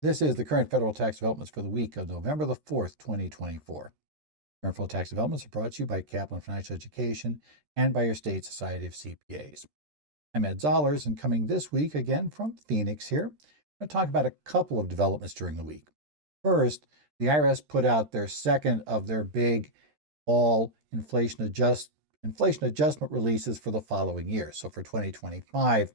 This is the current federal tax developments for the week of November the 4th, 2024. Current federal tax developments are brought to you by Kaplan Financial Education and by your state society of CPAs. I'm Ed Zollers, and coming this week again from Phoenix here, I'm going to talk about a couple of developments during the week. First, the IRS put out their second of their big fall inflation adjustment releases for the following year. So for 2025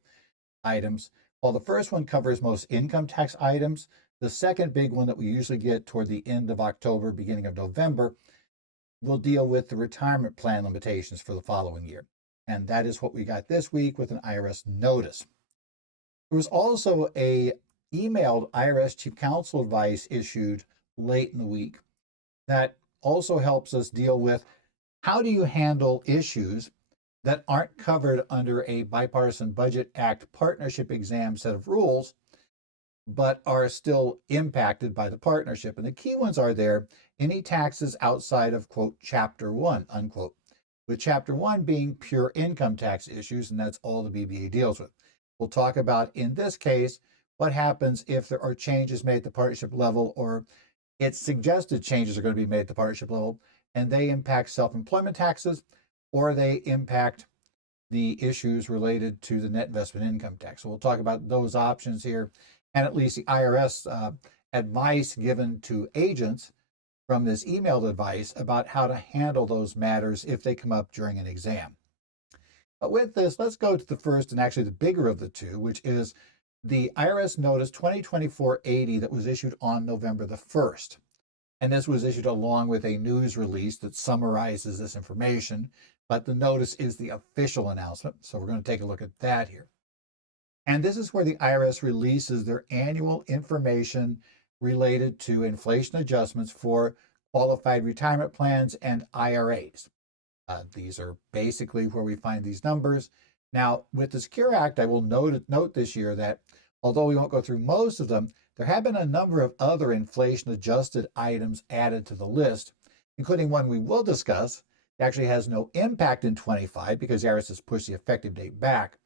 items, while the first one covers most income tax items, the second big one that we usually get toward the end of October, beginning of November, will deal with the retirement plan limitations for the following year. And that is what we got this week with an IRS notice. There was also a emailed IRS Chief Counsel advice issued late in the week that also helps us deal with how do you handle issues that aren't covered under a Bipartisan Budget Act partnership exam set of rules, but are still impacted by the partnership. And the key ones are there, any taxes outside of, quote, Chapter 1, unquote, with Chapter 1 being pure income tax issues, and that's all the BBA deals with. We'll talk about, in this case, what happens if there are changes made at the partnership level, or it's suggested changes are going to be made at the partnership level, and they impact self-employment taxes, or they impact the issues related to the net investment income tax. So we'll talk about those options here, and at least the IRS advice given to agents from this emailed advice about how to handle those matters if they come up during an exam. But with this, let's go to the first and actually the bigger of the two, which is the IRS Notice 2024-80 that was issued on November the 1st. And this was issued along with a news release that summarizes this information, but the notice is the official announcement. So we're going to take a look at that here. And this is where the IRS releases their annual information related to inflation adjustments for qualified retirement plans and IRAs. These are basically where we find these numbers. Now, with the Secure Act, I will note this year that although we won't go through most of them, there have been a number of other inflation-adjusted items added to the list, including one we will discuss. It actually has no impact in 25 because the IRS has pushed the effective date back.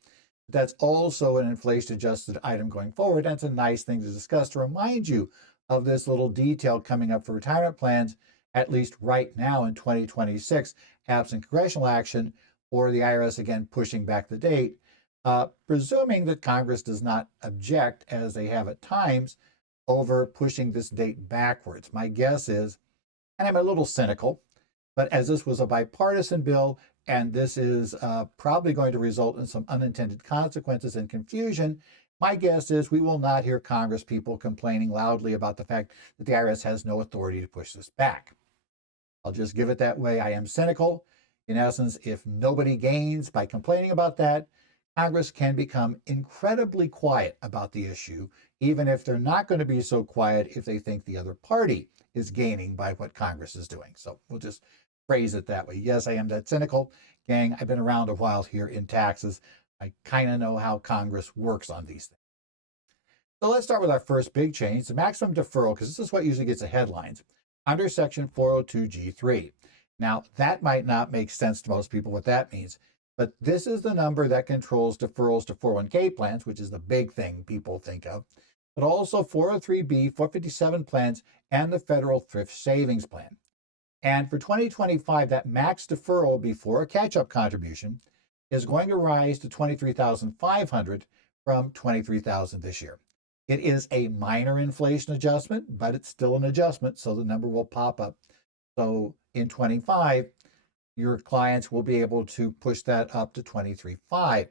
But that's also an inflation-adjusted item going forward, and it's a nice thing to discuss to remind you of this little detail coming up for retirement plans, at least right now in 2026, absent congressional action or the IRS again pushing back the date. Presuming that Congress does not object, as they have at times, over pushing this date backwards. My guess is, and I'm a little cynical, but as this was a bipartisan bill, and this is probably going to result in some unintended consequences and confusion, my guess is we will not hear Congress people complaining loudly about the fact that the IRS has no authority to push this back. I'll just give it that way. I am cynical. In essence, if nobody gains by complaining about that, Congress can become incredibly quiet about the issue, even if they're not going to be so quiet if they think the other party is gaining by what Congress is doing. So we'll just phrase it that way. Yes, I am that cynical. Gang, I've been around a while here in taxes. I kind of know how Congress works on these things. So let's start with our first big change, the maximum deferral, because this is what usually gets the headlines, under Section 402G3. Now, that might not make sense to most people what that means, but this is the number that controls deferrals to 401k plans, which is the big thing people think of, but also 403B, 457 plans, and the federal thrift savings plan. And for 2025, that max deferral before a catch-up contribution is going to rise to $23,500 from $23,000 this year. It is a minor inflation adjustment, but it's still an adjustment, so the number will pop up. So in 25, your clients will be able to push that up to 23.5.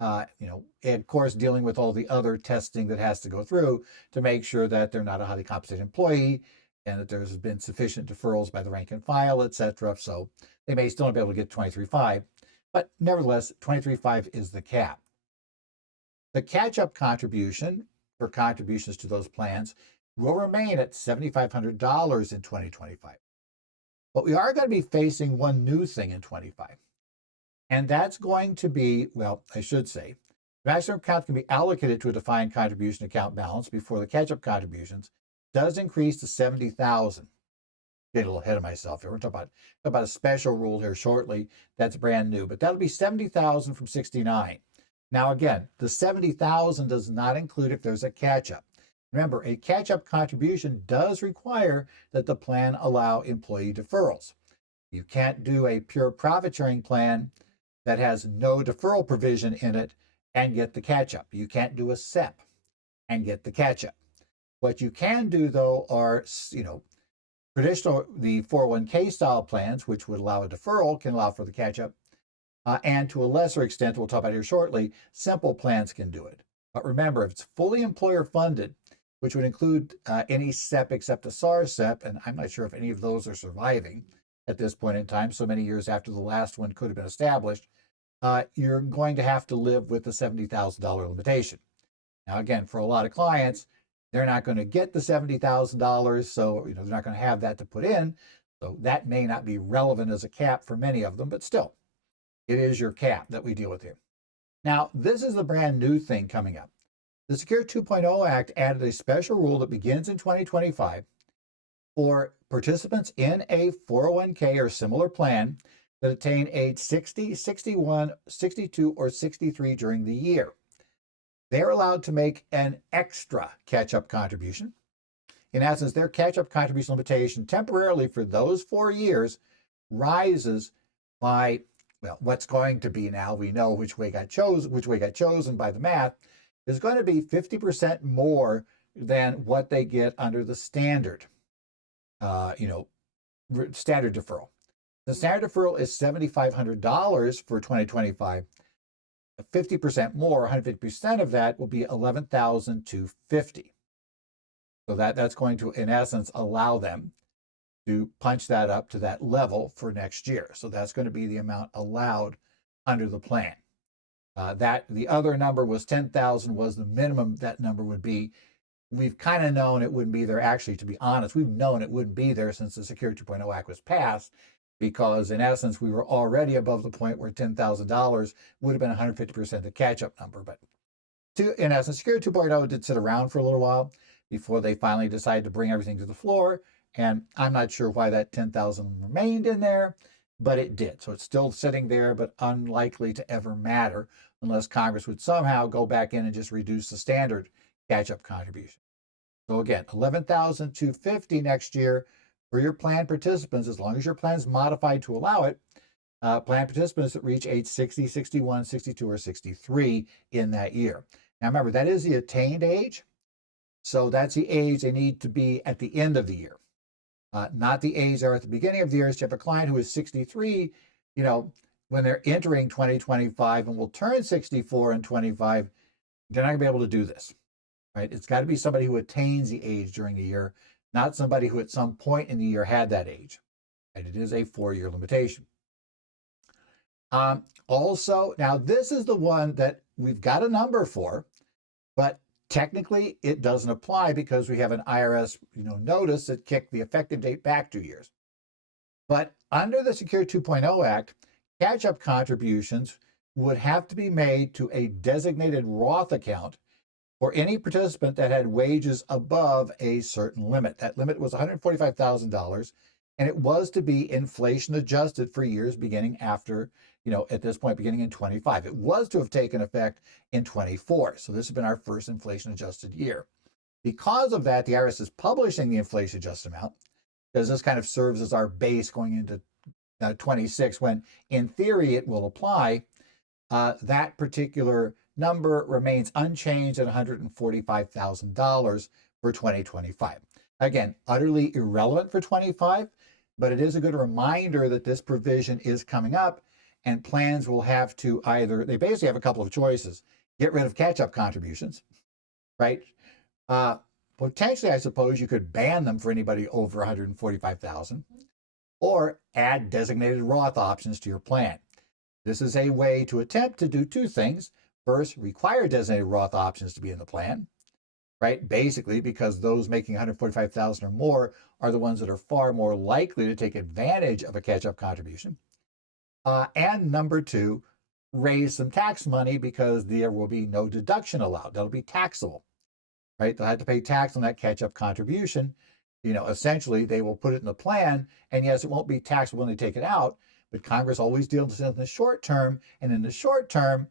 Of course, dealing with all the other testing that has to go through to make sure that they're not a highly compensated employee and that there's been sufficient deferrals by the rank and file, etc. So they may still not be able to get 23.5, but nevertheless, 23.5 is the cap. The catch-up contribution for contributions to those plans will remain at $7,500 in 2025. But we are going to be facing one new thing in 25. And that's going to be, well, I should say, the maximum account can be allocated to a defined contribution account balance before the catch-up contributions does increase to $70,000. Get a little ahead of myself here. We're talking about a special rule here shortly that's brand new, but that'll be $70,000 from $69,000. Now again, the $70,000 does not include if there's a catch-up. Remember, a catch-up contribution does require that the plan allow employee deferrals. You can't do a pure profit-sharing plan that has no deferral provision in it and get the catch-up. You can't do a SEP and get the catch-up. What you can do, though, are, traditional, the 401k style plans, which would allow a deferral, can allow for the catch-up. And to a lesser extent, we'll talk about here shortly, simple plans can do it. But remember, if it's fully employer funded, which would include any SEP except a SAR SEP, and I'm not sure if any of those are surviving at this point in time, so many years after the last one could have been established, you're going to have to live with the $70,000 limitation. Now, again, for a lot of clients, they're not going to get the $70,000, so they're not going to have that to put in. So that may not be relevant as a cap for many of them, but still, it is your cap that we deal with here. Now, this is the brand new thing coming up. The Secure 2.0 Act added a special rule that begins in 2025 for participants in a 401k or similar plan that attain age 60, 61, 62, or 63 during the year. They're allowed to make an extra catch-up contribution. In essence, their catch-up contribution limitation temporarily for those 4 years rises by, well, what's going to be now, we know which way got chosen by the math, is going to be 50% more than what they get under the standard, standard deferral. The standard deferral is $7,500 for 2025. 50% more, 150% of that will be $11,250. So that's going to, in essence, allow them to punch that up to that level for next year. So that's going to be the amount allowed under the plan. The other number was 10,000 was the minimum that number would be. We've kind of known it wouldn't be there. Actually, to be honest, we've known it wouldn't be there since the Secure 2.0 Act was passed, because in essence, we were already above the point where $10,000 would have been 150% the catch-up number. But in essence, Secure 2.0 did sit around for a little while before they finally decided to bring everything to the floor. And I'm not sure why that 10,000 remained in there, but it did. So it's still sitting there, but unlikely to ever matter unless Congress would somehow go back in and just reduce the standard catch-up contribution. So again, $11,250 next year for your plan participants, as long as your plan is modified to allow it, plan participants that reach age 60, 61, 62, or 63 in that year. Now remember, that is the attained age. So that's the age they need to be at the end of the year, not the age they're at the beginning of the year. So you have a client who is 63, when they're entering 2025 and will turn 64 in 25, they're not going to be able to do this, right? It's got to be somebody who attains the age during the year, not somebody who at some point in the year had that age. And it is a 4-year limitation. Also, now this is the one that we've got a number for, but technically it doesn't apply because we have an IRS notice that kicked the effective date back 2 years. But under the Secure 2.0 Act, catch-up contributions would have to be made to a designated Roth account for any participant that had wages above a certain limit. That limit was $145,000, and it was to be inflation adjusted for years beginning after, at this point, beginning in 25. It was to have taken effect in 24. So this has been our first inflation adjusted year. Because of that, the IRS is publishing the inflation adjusted amount, because this kind of serves as our base going into 26, when in theory it will apply. That particular number remains unchanged at $145,000 for 2025. Again, utterly irrelevant for 25, but it is a good reminder that this provision is coming up, and plans will have to they basically have a couple of choices. Get rid of catch-up contributions, right? Potentially, I suppose you could ban them for anybody over $145,000, or add designated Roth options to your plan. This is a way to attempt to do two things. First, require designated Roth options to be in the plan, right? Basically, because those making $145,000 or more are the ones that are far more likely to take advantage of a catch-up contribution. And number two, raise some tax money because there will be no deduction allowed. That'll be taxable, right? They'll have to pay tax on that catch-up contribution. Essentially, they will put it in the plan, and yes, it won't be taxable when they take it out, but Congress always deals in the short term, and in the short term,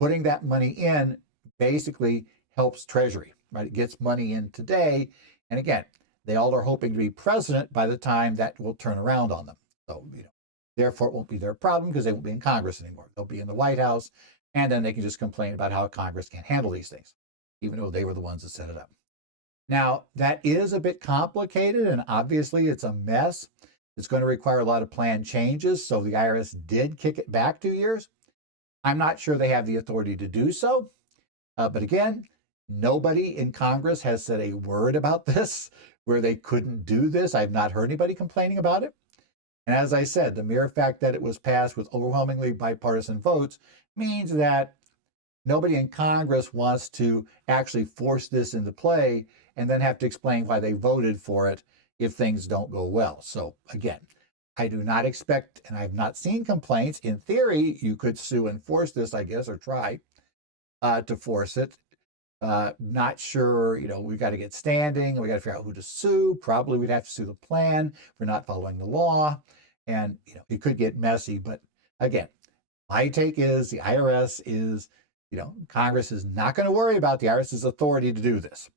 putting that money in basically helps Treasury, right? It gets money in today. And again, they all are hoping to be president by the time that will turn around on them. So, therefore, it won't be their problem because they won't be in Congress anymore. They'll be in the White House, and then they can just complain about how Congress can't handle these things, even though they were the ones that set it up. Now, that is a bit complicated, and obviously it's a mess. It's going to require a lot of plan changes. So the IRS did kick it back 2 years. I'm not sure they have the authority to do so. But again, nobody in Congress has said a word about this where they couldn't do this. I've not heard anybody complaining about it. And as I said, the mere fact that it was passed with overwhelmingly bipartisan votes means that nobody in Congress wants to actually force this into play and then have to explain why they voted for it if things don't go well. So again, I do not expect, and I've not seen complaints. In theory, you could sue and force this, I guess, or try to force it. Not sure, we've got to get standing. We got to figure out who to sue. Probably we'd have to sue the plan for not following the law. And, it could get messy. But again, my take is the IRS is, Congress is not going to worry about the IRS's authority to do this.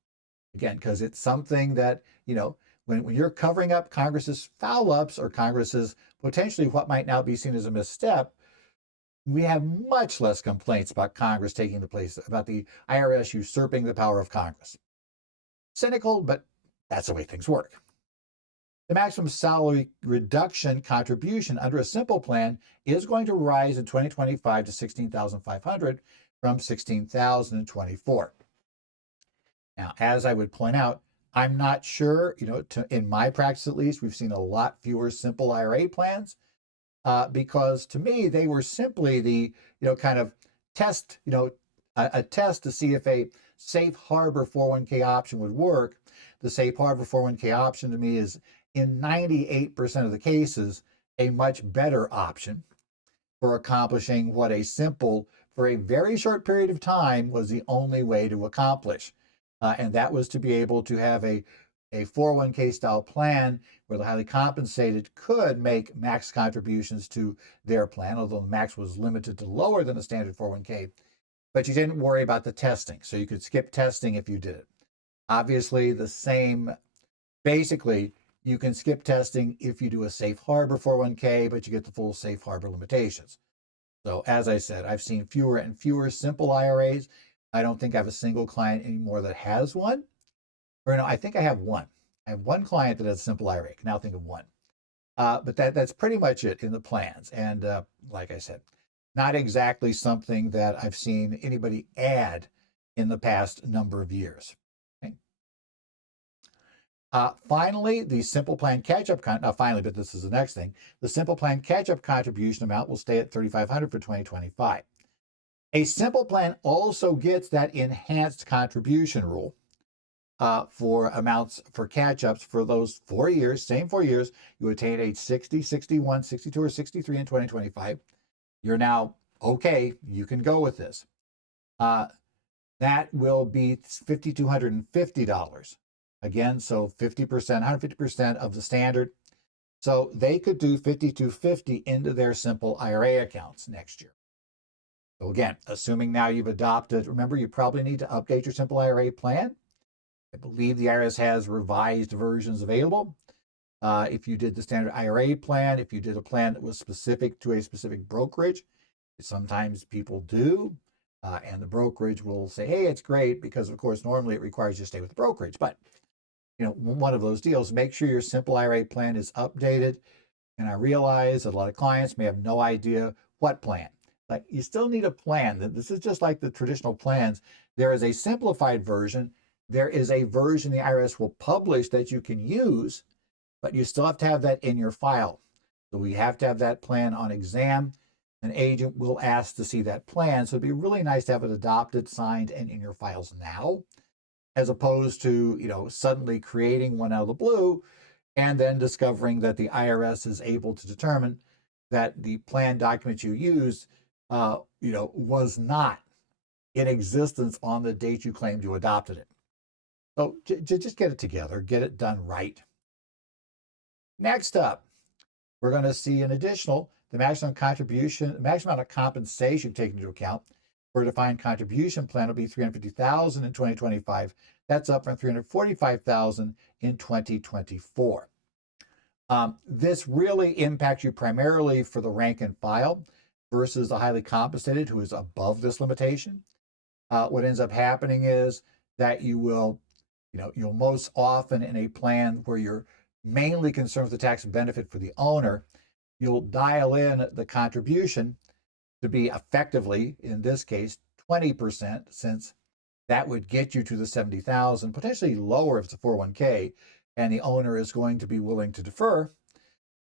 Again, because it's something that, when you're covering up Congress's foul ups or Congress's potentially what might now be seen as a misstep, we have much less complaints about Congress taking the place, about the IRS usurping the power of Congress. Cynical, but that's the way things work. The maximum salary reduction contribution under a simple plan is going to rise in 2025 to $16,500 from $16,024. Now, as I would point out, I'm not sure, in my practice at least, we've seen a lot fewer simple IRA plans because to me, they were simply the, kind of test, a test to see if a safe harbor 401k option would work. The safe harbor 401k option to me is in 98% of the cases, a much better option for accomplishing what a simple, for a very short period of time, was the only way to accomplish. And that was to be able to have a 401k style plan where the highly compensated could make max contributions to their plan, although the max was limited to lower than a standard 401k. But you didn't worry about the testing, so you could skip testing if you did it. Obviously, the same, basically, you can skip testing if you do a safe harbor 401k, but you get the full safe harbor limitations. So as I said, I've seen fewer and fewer simple IRAs. I don't think I have a single client anymore that has one. Or no, I think I have one. I have one client that has a simple IRA. I can now think of one. But that's pretty much it in the plans. And like I said, not exactly something that I've seen anybody add in the past number of years. Okay. Finally, the simple plan catch-up, finally, but this is the next thing. The simple plan catch-up contribution amount will stay at $3,500 for 2025. A simple plan also gets that enhanced contribution rule for amounts for catch-ups for those 4 years, same 4 years. You attain age 60, 61, 62, or 63 in 2025. You're now okay. You can go with this. That will be $5,250. Again, so 50%, 150% of the standard. So they could do $5,250 into their simple IRA accounts next year. So again, assuming now you've adopted, remember, you probably need to update your simple IRA plan. I believe the IRS has revised versions available. If you did the standard IRA plan, if you did a plan that was specific to a specific brokerage, sometimes people do, and the brokerage will say, hey, it's great, because of course, normally it requires you to stay with the brokerage. But, one of those deals, make sure your simple IRA plan is updated. And I realize that a lot of clients may have no idea what plan. Like, you still need a plan. This is just like the traditional plans. There is a simplified version. There is a version the IRS will publish that you can use, but you still have to have that in your file. So we have to have that plan on exam. An agent will ask to see that plan. So it'd be really nice to have it adopted, signed, and in your files now, as opposed to, suddenly creating one out of the blue and then discovering that the IRS is able to determine that the plan document you used, was not in existence on the date you claimed you adopted it. So just get it together, get it done right. Next up, we're going to see an additional, the maximum amount of compensation taken into account for a defined contribution plan will be $350,000 in 2025. That's up from $345,000 in 2024. This really impacts you primarily for the rank and file versus the highly compensated who is above this limitation. What ends up happening is that you'll most often in a plan where you're mainly concerned with the tax benefit for the owner, you'll dial in the contribution to be effectively, in this case, 20%, since that would get you to the 70,000, potentially lower if it's a 401k, and the owner is going to be willing to defer.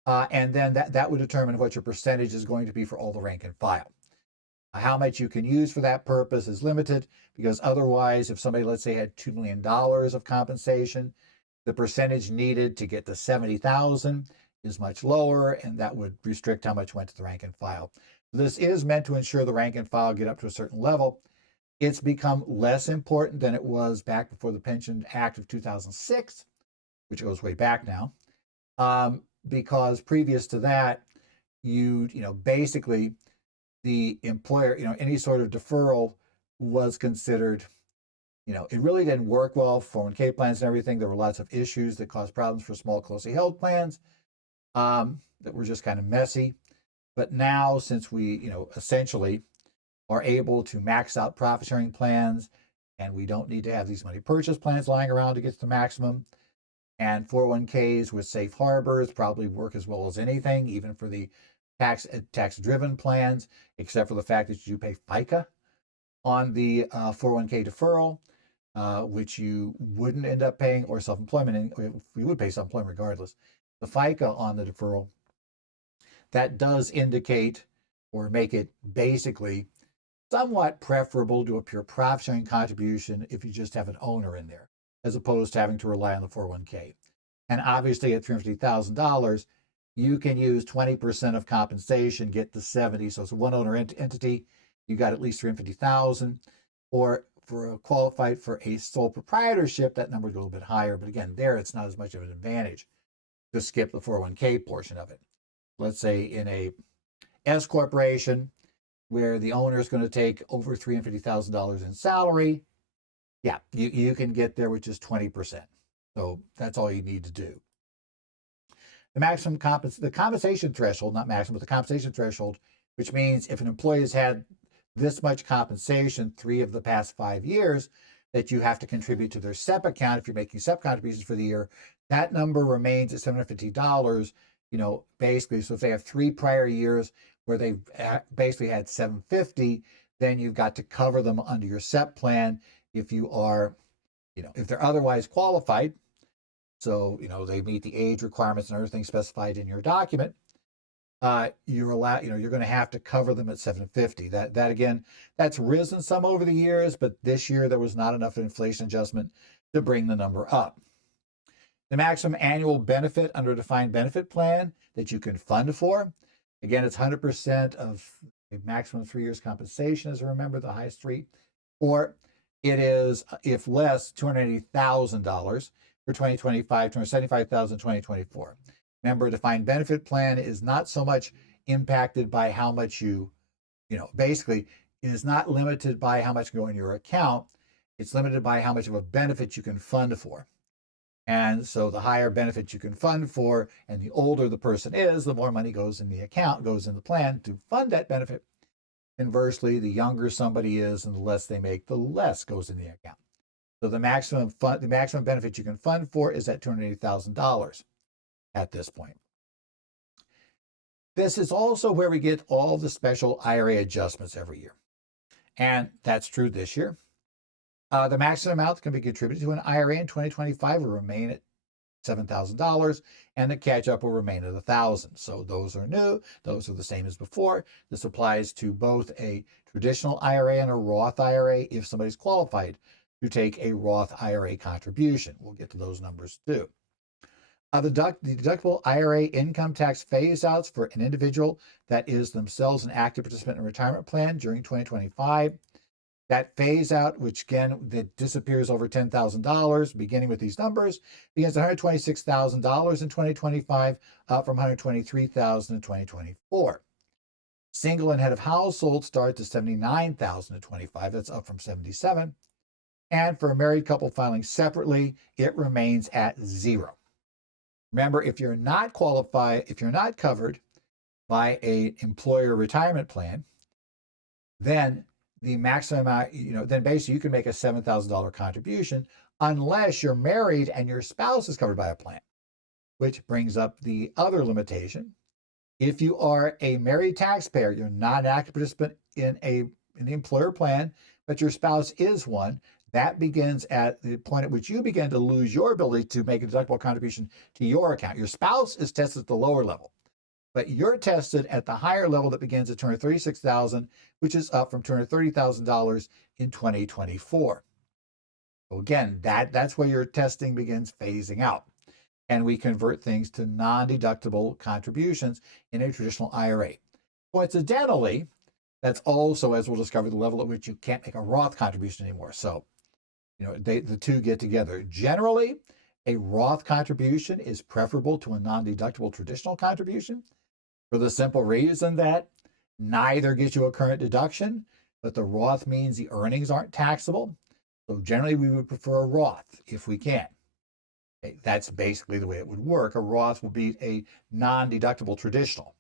And then that would determine what your percentage is going to be for all the rank and file. How much you can use for that purpose is limited because otherwise, if somebody, let's say, had $2 million of compensation, the percentage needed to get to 70,000 is much lower, and that would restrict how much went to the rank and file. This is meant to ensure the rank and file get up to a certain level. It's become less important than it was back before the Pension Act of 2006, which goes way back now, because previous to that, basically the employer, any sort of deferral was considered, it really didn't work well for 401k plans and everything. There were lots of issues that caused problems for small, closely held plans that were just kind of messy. But now, since we, essentially are able to max out profit sharing plans, and we don't need to have these money purchase plans lying around to get to the maximum, and 401ks with safe harbors probably work as well as anything, even for the tax-driven plans, except for the fact that you pay FICA on the 401k deferral, which you wouldn't end up paying, or self-employment. You would pay self-employment regardless. The FICA on the deferral, that does indicate or make it basically somewhat preferable to a pure profit-sharing contribution if you just have an owner in there, as opposed to having to rely on the 401k. And obviously at $350,000, you can use 20% of compensation, get to 70. So it's a one owner entity, you got at least $350,000. Or for qualified for a sole proprietorship, that number would go a little bit higher. But again, there it's not as much of an advantage to skip the 401k portion of it. Let's say in a S corporation where the owner is going to take over $350,000 in salary, yeah, you can get there with just 20%. So that's all you need to do. The compensation threshold, not maximum, but the compensation threshold, which means if an employee has had this much compensation 3 of the past 5 years, that you have to contribute to their SEP account if you're making SEP contributions for the year, that number remains at $750, basically. So if they have 3 prior years where they've basically had $750, then you've got to cover them under your SEP plan if you are, if they're otherwise qualified. So, they meet the age requirements and everything specified in your document. You're allowed, you're going to have to cover them at $750. That again, that's risen some over the years, but this year there was not enough inflation adjustment to bring the number up. The maximum annual benefit under a defined benefit plan that you can fund for, again, it's 100% of a maximum 3 years compensation, as I remember, the highest 3, or it is, if less, $280,000 for 2025, $275,000 in 2024. Remember, a defined benefit plan is not so much impacted by how much basically, it is not limited by how much can go in your account. It's limited by how much of a benefit you can fund for. And so the higher benefit you can fund for, and the older the person is, the more money goes in the account, goes in the plan to fund that benefit. Inversely, the younger somebody is and the less they make, the less goes in the account. So the maximum benefit you can fund for is at $280,000 at this point. This is also where we get all the special IRA adjustments every year. And that's true this year. The maximum amount that can be contributed to an IRA in 2025 will remain at $7,000, and the catch-up will remain at $1,000. So those are new. Those are the same as before. This applies to both a traditional IRA and a Roth IRA if somebody's qualified to take a Roth IRA contribution. We'll get to those numbers too. The deductible IRA income tax phase-outs for an individual that is themselves an active participant in a retirement plan during 2025. That phase-out, which again, that disappears over $10,000, beginning with these numbers, begins at $126,000 in 2025, up from $123,000 in 2024. Single and head of household starts at $79,000 in 2025. That's up from $77,000. And for a married couple filing separately, it remains at 0. Remember, if you're not qualified, if you're not covered by an employer retirement plan, then the maximum amount, then basically you can make a $7,000 contribution unless you're married and your spouse is covered by a plan, which brings up the other limitation. If you are a married taxpayer, you're not an active participant in the employer plan, but your spouse is one, that begins at the point at which you begin to lose your ability to make a deductible contribution to your account. Your spouse is tested at the lower level, but you're tested at the higher level that begins at $236,000, which is up from $230,000 in 2024. So again, that's where your testing begins phasing out. And we convert things to non-deductible contributions in a traditional IRA. Coincidentally, that's also, as we'll discover, the level at which you can't make a Roth contribution anymore. So, the two get together. Generally, a Roth contribution is preferable to a non-deductible traditional contribution for the simple reason that neither gets you a current deduction, but the Roth means the earnings aren't taxable. So generally, we would prefer a Roth if we can. Okay, that's basically the way it would work. A Roth would be a non-deductible traditional.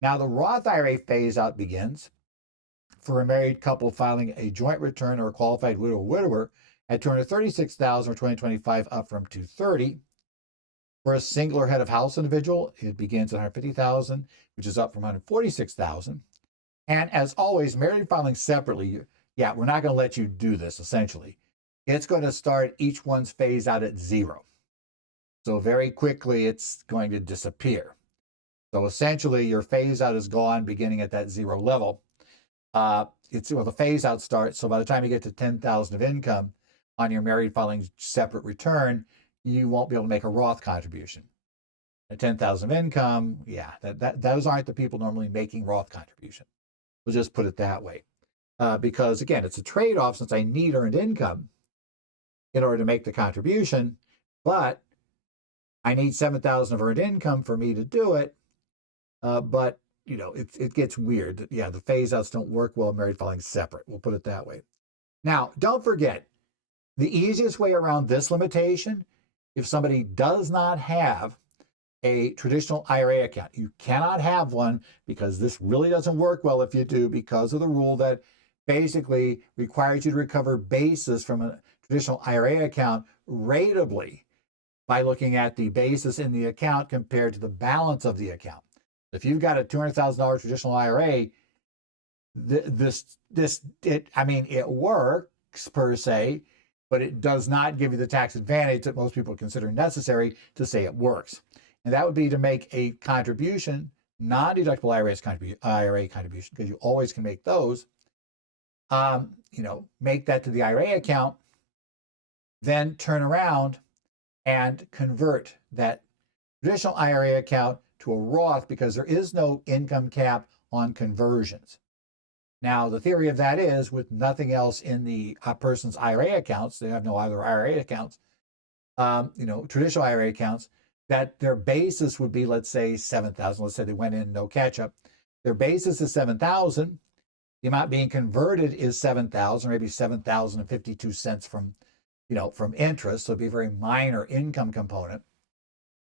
Now, the Roth IRA phase-out begins for a married couple filing a joint return or a qualified widow or widower at $236,000 for 2025, up from $230,000. For a single or head of house individual, it begins at $150,000, which is up from $146,000. And as always, married filing separately, we're not going to let you do this, essentially. It's going to start each one's phase out at 0. So very quickly, it's going to disappear. So essentially, your phase out is gone beginning at that 0 level. The phase out starts, so by the time you get to $10,000 of income on your married filing separate return, you won't be able to make a Roth contribution. At $10,000 of income, those aren't the people normally making Roth contribution. We'll just put it that way. Because again, it's a trade-off since I need earned income in order to make the contribution, but I need $7,000 of earned income for me to do it. But it gets weird. Yeah, the phase outs don't work well married filing separate. We'll put it that way. Now, don't forget, the easiest way around this limitation, if somebody does not have a traditional IRA account, you cannot have one because this really doesn't work well if you do, because of the rule that basically requires you to recover basis from a traditional IRA account ratably by looking at the basis in the account compared to the balance of the account. If you've got a $200,000 traditional IRA, it works per se, but it does not give you the tax advantage that most people consider necessary to say it works. And that would be to make a contribution, non-deductible IRA contribution, because you always can make those. Make that to the IRA account, then turn around and convert that traditional IRA account to a Roth, because there is no income cap on conversions. Now, the theory of that is, with nothing else in the person's IRA accounts, they have no other IRA accounts, traditional IRA accounts, that their basis would be, let's say, $7,000. Let's say they went in no catch-up. Their basis is $7,000. The amount being converted is $7,000, maybe $7,052 from interest. So it'd be a very minor income component.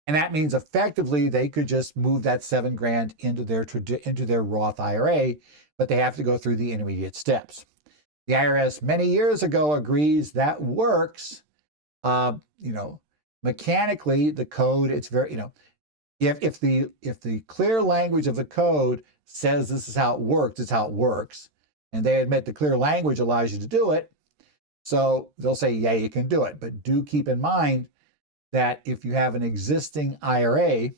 And that means effectively they could just move that $7,000 into their Roth IRA, but they have to go through the intermediate steps. The IRS many years ago agrees that works. Mechanically, the code, it's very, if the clear language of the code says this is how it works, it's how it works. And they admit the clear language allows you to do it. So they'll say, yeah, you can do it. But do keep in mind that if you have an existing IRA,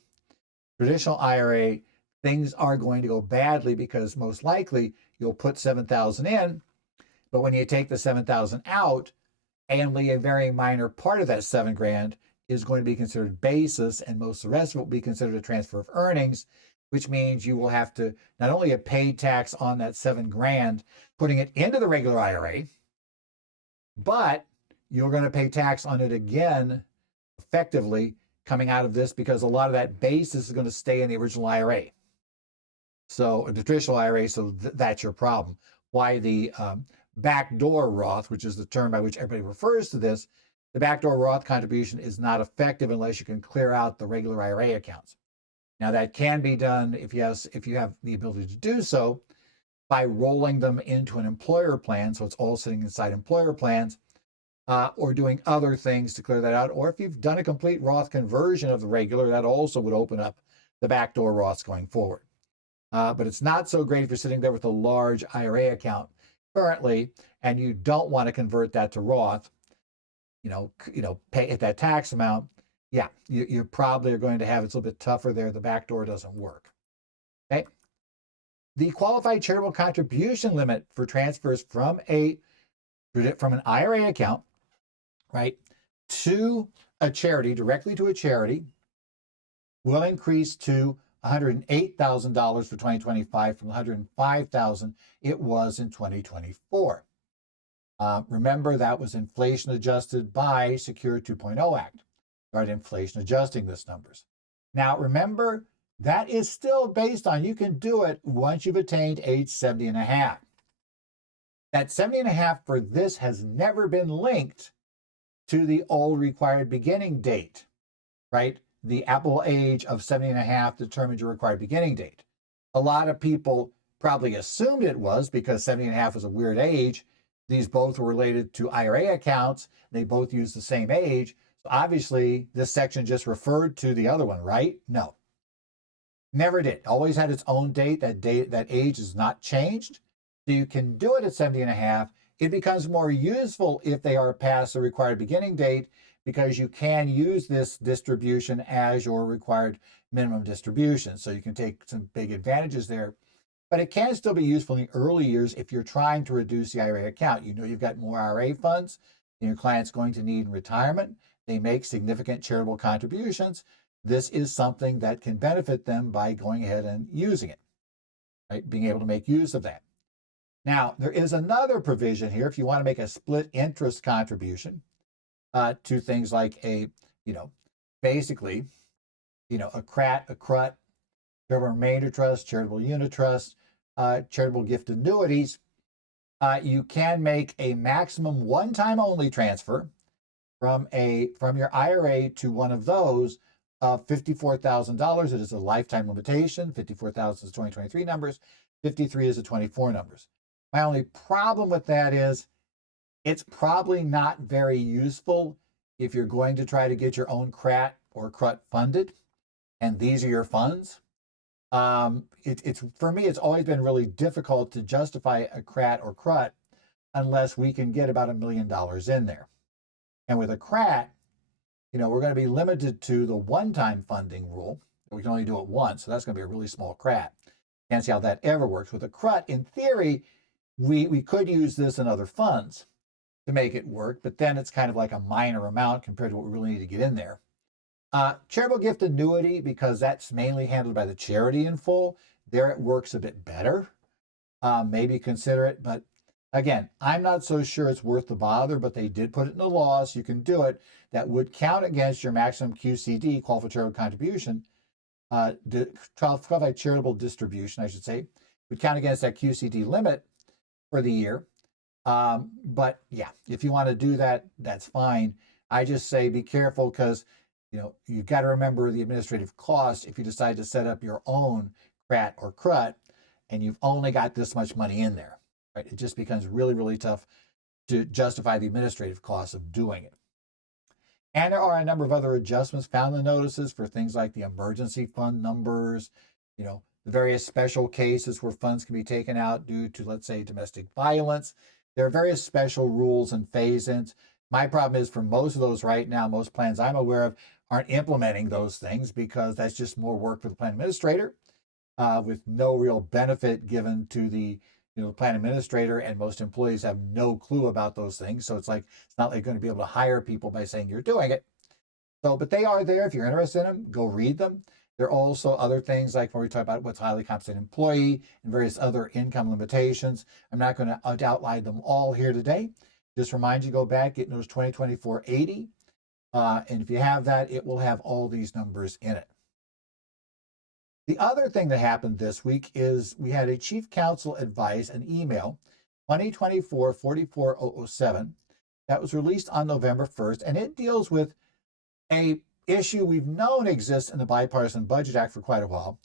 traditional IRA, things are going to go badly because most likely you'll put $7,000 in, but when you take the $7,000 out, only a very minor part of that $7,000 is going to be considered basis, and most of the rest will be considered a transfer of earnings, which means you will have to not only have paid tax on that $7,000, putting it into the regular IRA, but you're going to pay tax on it again, effectively coming out of this, because a lot of that basis is going to stay in the original IRA. So the traditional IRA, so that's your problem. Why the backdoor Roth, which is the term by which everybody refers to this, the backdoor Roth contribution is not effective unless you can clear out the regular IRA accounts. Now that can be done if you have the ability to do so by rolling them into an employer plan, so it's all sitting inside employer plans, or doing other things to clear that out. Or if you've done a complete Roth conversion of the regular, that also would open up the backdoor Roths going forward. But it's not so great if you're sitting there with a large IRA account currently and you don't want to convert that to Roth, pay at that tax amount. Yeah, you probably are going to have, it's a little bit tougher there. The backdoor doesn't work. Okay. The qualified charitable contribution limit for transfers from an IRA account, right, to a charity, directly to a charity, will increase to $108,000 for 2025 from $105,000 it was in 2024. Remember, that was inflation adjusted by Secure 2.0 Act, right? Inflation adjusting this numbers. Now, remember, that is still based on you can do it once you've attained age 70 and a half. That 70 and a half for this has never been linked to the old required beginning date, right? The Apple age of 70 and a half determines your required beginning date. A lot of people probably assumed it was because 70 and a half was a weird age. These both were related to IRA accounts. They both use the same age. So obviously, this section just referred to the other one, right? No. Never did. Always had its own date. That age is not changed. So you can do it at 70 and a half. It becomes more useful if they are past the required beginning date because you can use this distribution as your required minimum distribution. So you can take some big advantages there. But it can still be useful in the early years if you're trying to reduce the IRA account. You know you've got more IRA funds than your client's going to need in retirement. They make significant charitable contributions. This is something that can benefit them by going ahead and using it, right? Being able to make use of that. Now, there is another provision here if you want to make a split interest contribution to things like basically, a CRAT, a CRUT, charitable remainder trust, charitable unit trust, charitable gift annuities. You can make a maximum one-time only transfer from your IRA to one of those of $54,000. It is a lifetime limitation. 54,000 is 2023 numbers. 53 is the 24 numbers. My only problem with that is it's probably not very useful if you're going to try to get your own CRAT or CRUT funded, and these are your funds. It's for me, it's always been really difficult to justify a CRAT or CRUT unless we can get about $1 million in there. And with a CRAT, we're going to be limited to the one-time funding rule. We can only do it once, so that's going to be a really small CRAT. Can't see how that ever works. With a CRUT, in theory, we could use this in other funds to make it work, but then it's kind of like a minor amount compared to what we really need to get in there. Charitable gift annuity, because that's mainly handled by the charity in full, there it works a bit better. Maybe consider it, but again, I'm not so sure it's worth the bother, but they did put it in the law, so you can do it. That would count against your maximum QCD, qualified charitable contribution, qualified charitable distribution, I should say, would count against that QCD limit for the year. But yeah, if you want to do that, that's fine. I just say be careful because you've got to remember the administrative cost if you decide to set up your own CRAT or CRUT and you've only got this much money in there, right? It just becomes really, really tough to justify the administrative costs of doing it. And there are a number of other adjustments found in the notices for things like the emergency fund numbers, the various special cases where funds can be taken out due to, let's say, domestic violence. There are various special rules and phase-ins. My problem is for most of those right now, most plans I'm aware of aren't implementing those things because that's just more work for the plan administrator with no real benefit given to the plan administrator, and most employees have no clue about those things. So it's not like you're going to be able to hire people by saying you're doing it. So, but they are there. If you're interested in them, go read them. There are also other things like when we talk about what's highly compensated employee and various other income limitations. I'm not going to outline them all here today. Just remind you, go back, get Notice 2024-80. And if you have that, it will have all these numbers in it. The other thing that happened this week is we had a chief counsel advise an email 2024-44007 that was released on November 1st, and it deals with a issue we've known exists in the Bipartisan Budget Act for quite a while.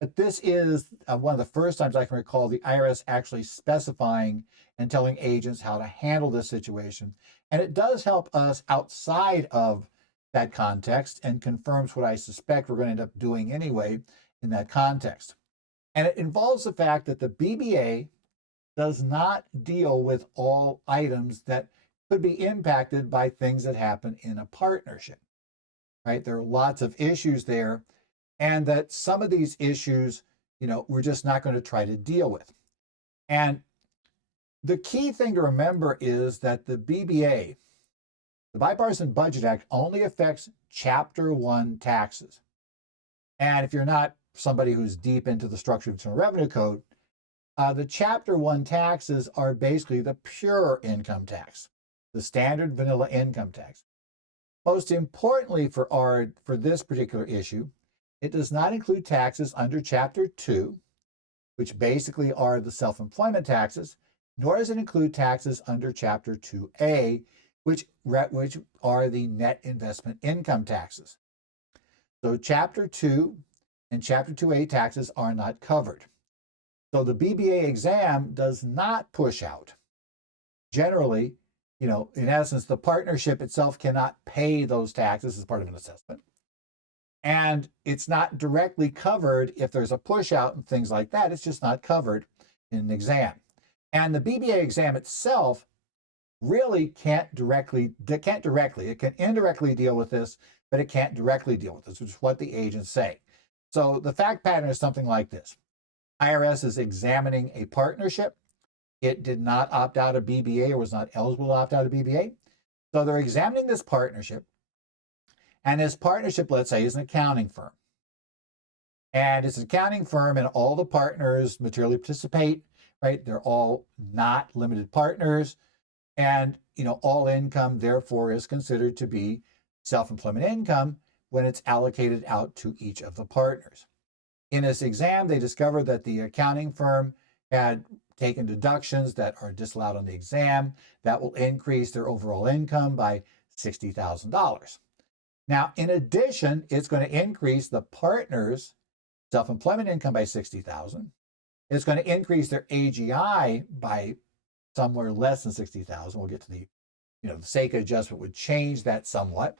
But this is one of the first times I can recall the IRS actually specifying and telling agents how to handle this situation. And it does help us outside of that context and confirms what I suspect we're going to end up doing anyway in that context. And it involves the fact that the BBA does not deal with all items that could be impacted by things that happen in a partnership, right? There are lots of issues there, and that some of these issues, we're just not going to try to deal with. And the key thing to remember is that the BBA, the Bipartisan Budget Act, only affects Chapter 1 taxes. And if you're not somebody who's deep into the structure of the Internal Revenue Code, the Chapter 1 taxes are basically the pure income tax, the standard vanilla income tax. Most importantly for this particular issue, it does not include taxes under Chapter 2, which basically are the self-employment taxes, nor does it include taxes under Chapter 2A, which are the net investment income taxes. So Chapter 2 and Chapter 2A taxes are not covered. So the BBA exam does not push out. Generally, in essence, the partnership itself cannot pay those taxes as part of an assessment. And it's not directly covered if there's a push out and things like that. It's just not covered in an exam. And the BBA exam itself really can't it can indirectly deal with this, but it can't directly deal with this, which is what the agents say. So the fact pattern is something like this. IRS is examining a partnership. It did not opt out of BBA or was not eligible to opt out of BBA. So they're examining this partnership. And this partnership, let's say, is an accounting firm. And it's an accounting firm and all the partners materially participate, right? They're all not limited partners. And, all income, therefore, is considered to be self-employment income when it's allocated out to each of the partners. In this exam, they discovered that the accounting firm had taken deductions that are disallowed on the exam that will increase their overall income by $60,000. Now, in addition, it's going to increase the partner's self-employment income by $60,000. It's going to increase their AGI by somewhere less than $60,000. We'll get to the SEICA adjustment would change that somewhat.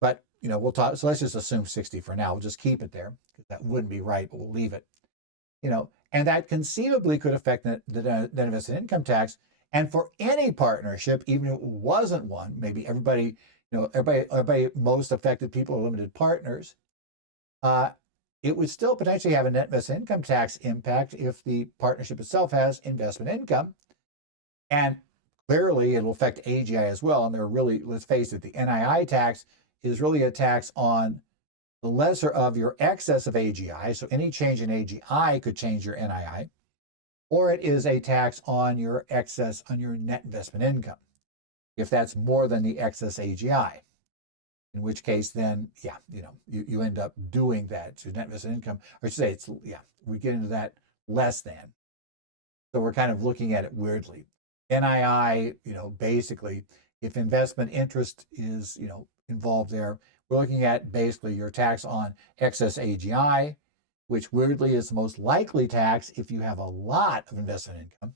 But, we'll talk. So let's just assume 60 for now. We'll just keep it there because that wouldn't be right, but we'll leave it. And that conceivably could affect the net investment income tax. And for any partnership, even if it wasn't one, maybe everybody, most affected people are limited partners, it would still potentially have a net investment income tax impact if the partnership itself has investment income. And clearly it'll affect AGI as well. And they're really, let's face it, the NII tax is really a tax on the lesser of your excess of AGI. So any change in AGI could change your NII, or it is a tax on your excess on your net investment income, if that's more than the excess AGI, in which case then, you end up doing that to net investment income, or I should say we get into that less than. So we're kind of looking at it weirdly. NII, basically, if investment interest is, involved there, we're looking at basically your tax on excess AGI, which weirdly is the most likely tax if you have a lot of investment income,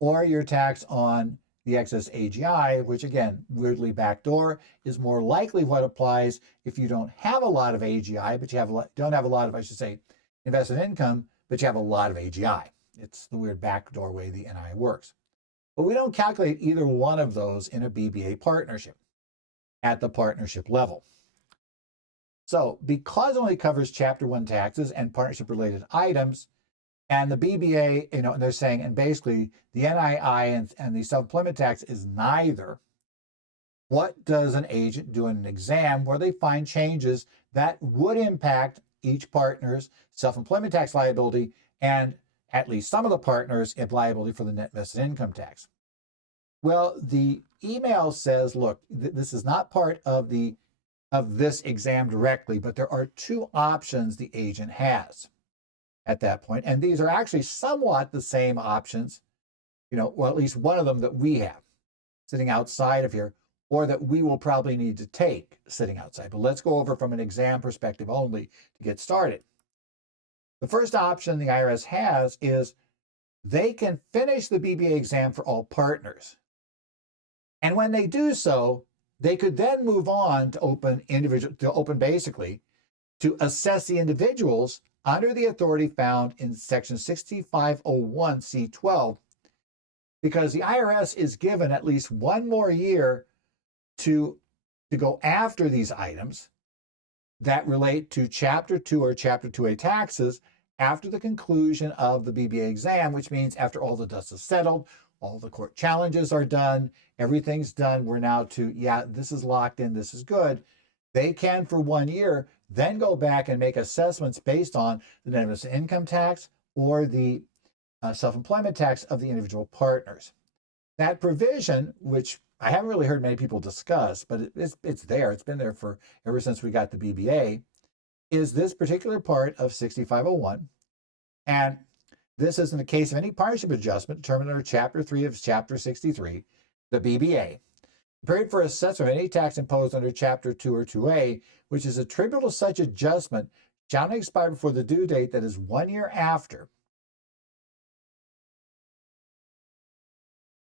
or your tax on the excess AGI, which again, weirdly backdoor, is more likely what applies if you don't have a lot of AGI, but you don't have a lot of, I should say, investment income, but you have a lot of AGI. It's the weird backdoor way the NII works. But we don't calculate either one of those in a BBA partnership at the partnership level. So because it only covers Chapter 1 taxes and partnership-related items, and the BBA, and they're saying, and basically the NII and the self-employment tax is neither, what does an agent do in an exam where they find changes that would impact each partner's self-employment tax liability and at least some of the partners have liability for the net vested income tax? Well, the email says, look, this is not part of this exam directly, but there are two options the agent has at that point. And these are actually somewhat the same options or at least one of them that we have sitting outside of here, or that we will probably need to take sitting outside. But let's go over from an exam perspective only to get started. The first option the IRS has is they can finish the BBA exam for all partners. And when they do so, they could then move on to open basically to assess the individuals under the authority found in section 6501 C12, because the IRS is given at least one more year to go after these items that relate to Chapter 2 or Chapter 2A taxes after the conclusion of the BBA exam, which means after all the dust is settled, all the court challenges are done, everything's done, we're now to, yeah, this is locked in, this is good. They can, for 1 year, then go back and make assessments based on the net investment income tax or the self-employment tax of the individual partners. That provision, which I haven't really heard many people discuss, but it's there, it's been there for ever since we got the BBA, is this particular part of 6501. And this is in the case of any partnership adjustment determined under Chapter 3 of Chapter 63, the BBA. The period for assessment of any tax imposed under Chapter 2 or 2A, which is attributable to such adjustment, shall not expire before the due date that is 1 year after.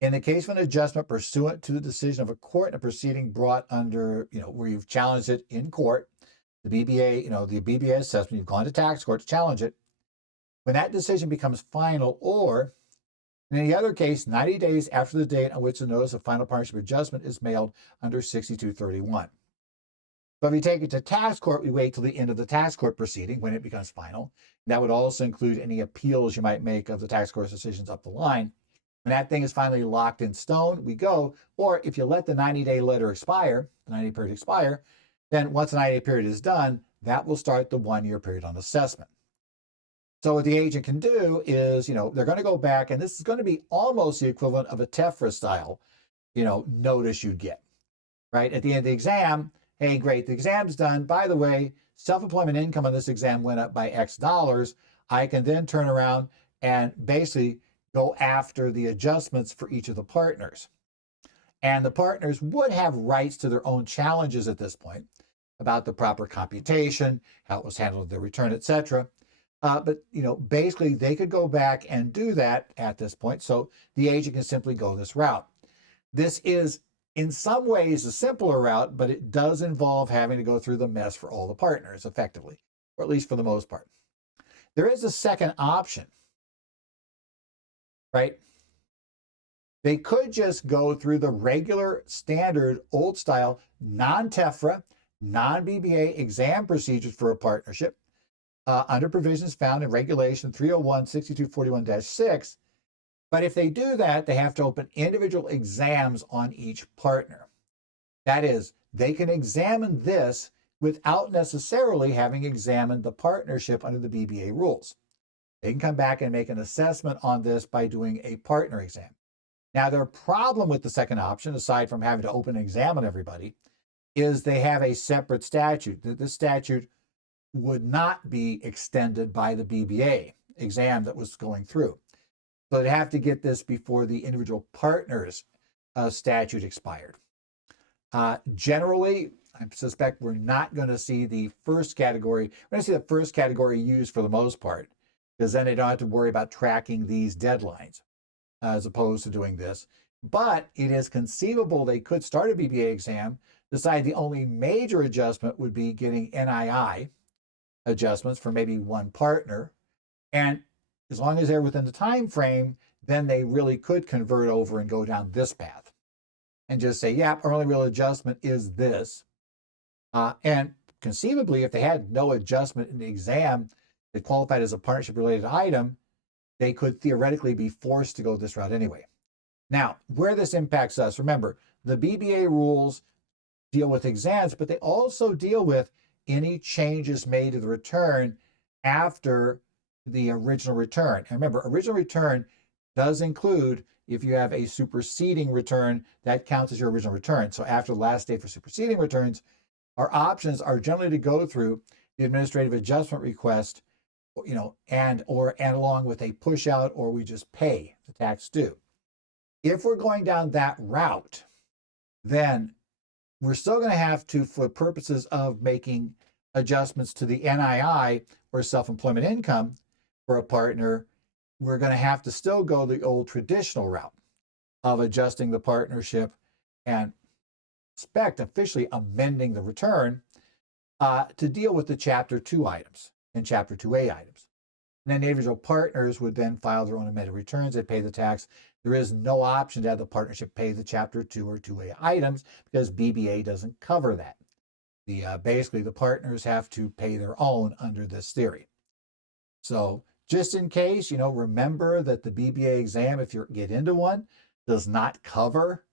In the case of an adjustment pursuant to the decision of a court in a proceeding brought under, where you've challenged it in court, the BBA, the BBA assessment, you've gone to tax court to challenge it. When that decision becomes final, or in any other case, 90 days after the date on which the notice of final partnership adjustment is mailed under 6231. But if we take it to tax court, we wait till the end of the tax court proceeding when it becomes final. That would also include any appeals you might make of the tax court's decisions up the line. When that thing is finally locked in stone, we go. Or if you let the 90-day letter expire, the 90-day period expire, then once the 90-day period is done, that will start the 1 year period on assessment. So what the agent can do is, they're going to go back, and this is going to be almost the equivalent of a TEFRA style, notice you'd get, right? At the end of the exam, hey, great, the exam's done. By the way, self-employment income on this exam went up by X dollars. I can then turn around and basically go after the adjustments for each of the partners. And the partners would have rights to their own challenges at this point about the proper computation, how it was handled in their return, etc. But basically they could go back and do that at this point. So the agent can simply go this route. This is in some ways a simpler route, but it does involve having to go through the mess for all the partners effectively, or at least for the most part. There is a second option, right? They could just go through the regular, standard, old style, non-TEFRA, non-BBA exam procedures for a partnership under provisions found in Regulation 301-6241-6. But if they do that, they have to open individual exams on each partner. That is, they can examine this without necessarily having examined the partnership under the BBA rules. They can come back and make an assessment on this by doing a partner exam. Now, their problem with the second option, aside from having to open and examine everybody, is they have a separate statute. This statute would not be extended by the BBA exam that was going through. So they have to get this before the individual partners statute expired. Generally, I suspect we're not going to see the first category. We're going to see the first category used for the most part, because then they don't have to worry about tracking these deadlines as opposed to doing this. But it is conceivable they could start a BBA exam, decide the only major adjustment would be getting NII adjustments for maybe one partner. And as long as they're within the time frame, then they really could convert over and go down this path and just say, yeah, our only real adjustment is this. And conceivably, if they had no adjustment in the exam that qualified as a partnership-related item, they could theoretically be forced to go this route anyway. Now, where this impacts us, remember, the BBA rules deal with exams, but they also deal with any changes made to the return after the original return. And remember, original return does include, if you have a superseding return, that counts as your original return. So after the last day for superseding returns, our options are generally to go through the administrative adjustment request, and along with a push out, or we just pay the tax due. If we're going down that route, then we're still going to have to, for purposes of making adjustments to the NII or self-employment income for a partner, we're going to have to still go the old traditional route of adjusting the partnership and officially amending the return to deal with the Chapter 2 items and Chapter 2A items. And then individual partners would then file their own amended returns and pay the tax. There is no option to have the partnership pay the Chapter 2 or 2A items because BBA doesn't cover that. Basically, the partners have to pay their own under this theory. So just in case, remember that the BBA exam, if you get into one, does not cover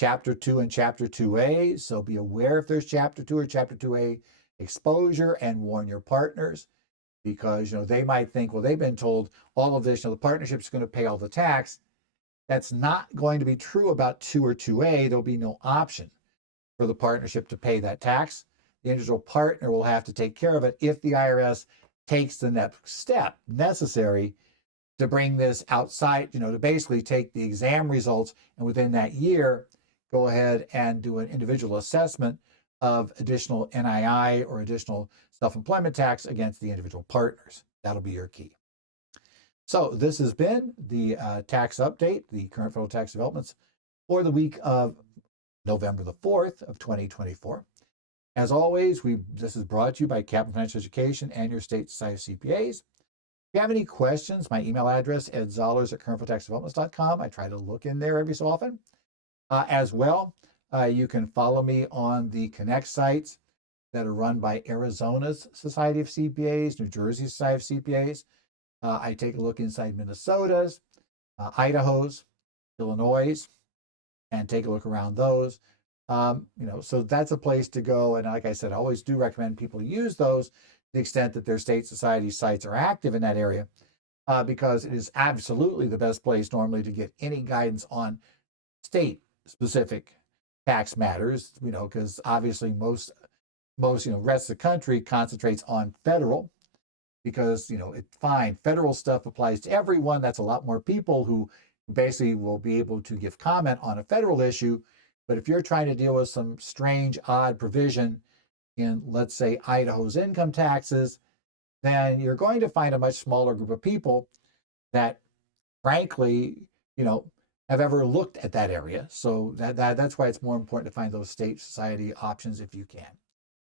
Chapter 2 and Chapter 2A. So be aware if there's Chapter 2 or Chapter 2A exposure and warn your partners, because they might think, well, they've been told all of this, the partnership's going to pay all the tax. That's not going to be true about 2 or 2A. There'll be no option for the partnership to pay that tax. The individual partner will have to take care of it if the IRS takes the next step necessary to bring this outside, to basically take the exam results and within that year, go ahead and do an individual assessment of additional NII or additional self-employment tax against the individual partners. That'll be your key. So this has been the tax update, the current federal tax developments for the week of November the 4th of 2024. As always, this is brought to you by Kaplan Financial Education and your state society of CPAs. If you have any questions, my email address, edzollers@currentfederaltaxdevelopments.com. I try to look in there every so often. As well, you can follow me on the Connect sites that are run by Arizona's Society of CPAs, New Jersey's Society of CPAs. I take a look inside Minnesota's, Idaho's, Illinois', and take a look around those. So that's a place to go. And like I said, I always do recommend people use those to the extent that their state society sites are active in that area, because it is absolutely the best place normally to get any guidance on state-specific tax matters, because obviously most rest of the country concentrates on federal, because it's fine. Federal stuff applies to everyone. That's a lot more people who basically will be able to give comment on a federal issue. But if you're trying to deal with some strange, odd provision in, let's say, Idaho's income taxes, then you're going to find a much smaller group of people that, frankly, have ever looked at that area. So that's why it's more important to find those state society options if you can.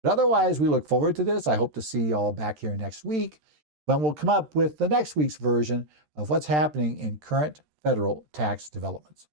But otherwise, we look forward to this. I hope to see you all back here next week when we'll come up with the next week's version of what's happening in current federal tax developments.